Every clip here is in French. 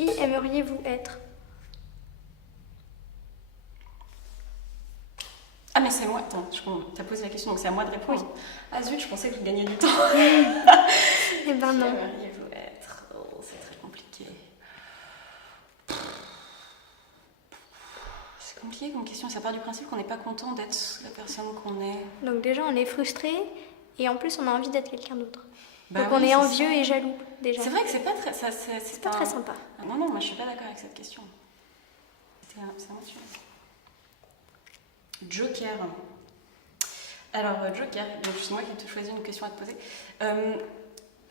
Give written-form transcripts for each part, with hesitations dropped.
Qui aimeriez-vous être? Ah mais c'est moi, attends, t'as posé la question, donc c'est à moi de répondre. Oui. Ah zut, je pensais que je gagnais du temps. Eh ben non. Qui aimeriez-vous être? Oh, c'est très compliqué. C'est compliqué comme question, ça part du principe qu'on n'est pas content d'être la personne qu'on est. Donc déjà, on est frustré et en plus, on a envie d'être quelqu'un d'autre. Bah Donc oui, on est c'est envieux ça. et jaloux, déjà. C'est vrai que c'est pas très... C'est pas très sympa. Ah, non, moi je suis pas d'accord avec cette question. C'est un autre sujet. Joker. Alors, Joker, donc c'est moi qui te choisis une question à te poser.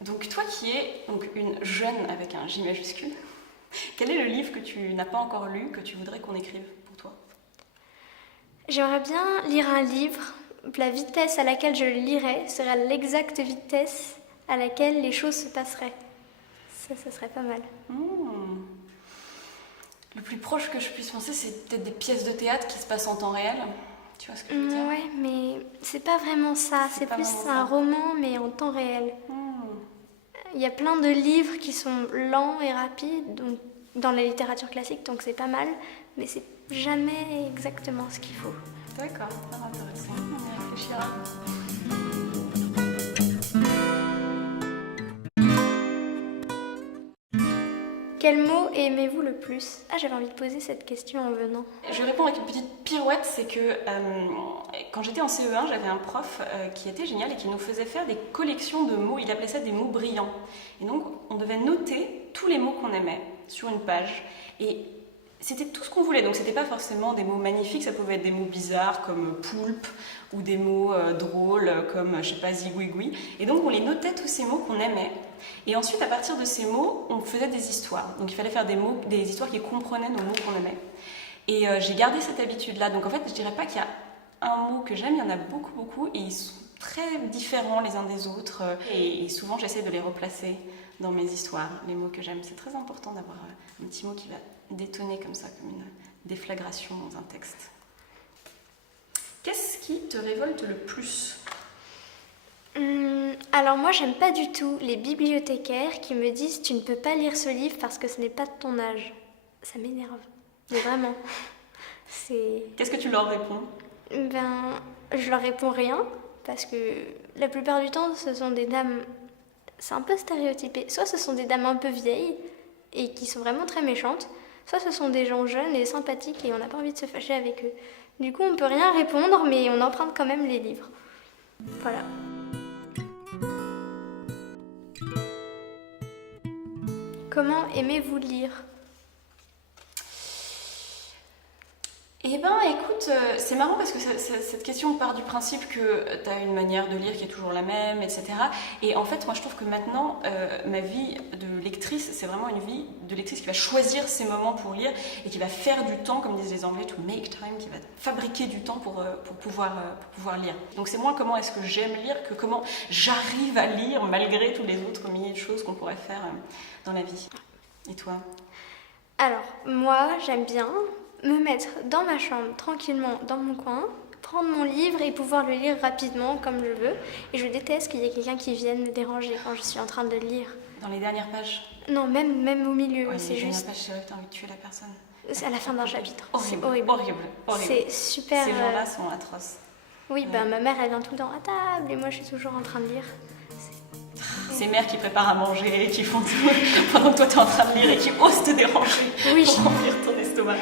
Donc toi qui es donc, une jeune avec un J majuscule, quel est le livre que tu n'as pas encore lu, que tu voudrais qu'on écrive pour toi? J'aimerais bien lire un livre. La vitesse à laquelle je le lirais serait l'exacte vitesse à laquelle les choses se passeraient. Ça serait pas mal. Le plus proche que je puisse penser, c'est peut-être des pièces de théâtre qui se passent en temps réel. Tu vois ce que je veux dire? Ouais, mais c'est pas vraiment ça. C'est pas plus vraiment un ça. roman, mais en temps réel. Il y a plein de livres qui sont lents et rapides donc, dans la littérature classique, donc c'est pas mal, mais c'est jamais exactement ce qu'il faut. D'accord, ça m'intéresse. On y réfléchira. Quel mot aimez-vous le plus? Ah, j'avais envie de poser cette question en venant. Je réponds avec une petite pirouette, c'est que quand j'étais en CE1, j'avais un prof qui était génial et qui nous faisait faire des collections de mots, il appelait ça des mots brillants. Et donc on devait noter tous les mots qu'on aimait sur une page. Et c'était tout ce qu'on voulait, donc c'était pas forcément des mots magnifiques, ça pouvait être des mots bizarres comme poulpe ou des mots drôles comme, je sais pas, zigouigoui. Et donc on les notait tous ces mots qu'on aimait. Et ensuite, à partir de ces mots, on faisait des histoires. Donc il fallait faire des histoires qui comprenaient nos mots qu'on aimait. Et j'ai gardé cette habitude-là. Donc en fait, je dirais pas qu'il y a un mot que j'aime, il y en a beaucoup, beaucoup, et ils sont très différents les uns des autres. Et souvent, j'essaie de les replacer dans mes histoires, les mots que j'aime. C'est très important d'avoir un petit mot qui va détonner comme ça, comme une déflagration dans un texte. Qu'est-ce qui te révolte le plus? Alors moi, j'aime pas du tout les bibliothécaires qui me disent « tu ne peux pas lire ce livre parce que ce n'est pas de ton âge ». Ça m'énerve, mais vraiment. Qu'est-ce que tu leur réponds? Ben, je leur réponds rien parce que la plupart du temps, ce sont des dames... C'est un peu stéréotypé. Soit ce sont des dames un peu vieilles et qui sont vraiment très méchantes, soit ce sont des gens jeunes et sympathiques et on n'a pas envie de se fâcher avec eux. Du coup, on peut rien répondre, mais on emprunte quand même les livres. Voilà. Comment aimez-vous lire? Eh ben, écoute, c'est marrant parce que cette question part du principe que tu as une manière de lire qui est toujours la même, etc. Et en fait, moi, je trouve que maintenant, ma vie de lectrice, c'est vraiment une vie de lectrice qui va choisir ses moments pour lire et qui va faire du temps, comme disent les Anglais, to make time, qui va fabriquer du temps pour pouvoir lire. Donc c'est moins comment est-ce que j'aime lire que comment j'arrive à lire malgré tous les autres milliers de choses qu'on pourrait faire dans la vie. Et toi? Alors, moi, j'aime bien me mettre dans ma chambre, tranquillement, dans mon coin, prendre mon livre et pouvoir le lire rapidement, comme je veux. Et je déteste qu'il y ait quelqu'un qui vienne me déranger quand je suis en train de le lire. Dans les dernières pages? Non, même au milieu, Ouais, c'est les juste... dernières pages, c'est vrai que t'as envie de tuer la personne. C'est à la fin d'un chapitre. C'est Horrible, horrible. horrible, horrible. C'est super... Ces gens-là sont atroces. Oui, ben ma mère, elle vient tout le temps à table et moi, je suis toujours en train de lire. Ces mères qui préparent à manger, qui font tout pendant que toi t'es en train de lire et qui osent te déranger Oui. pour remplir ton estomac.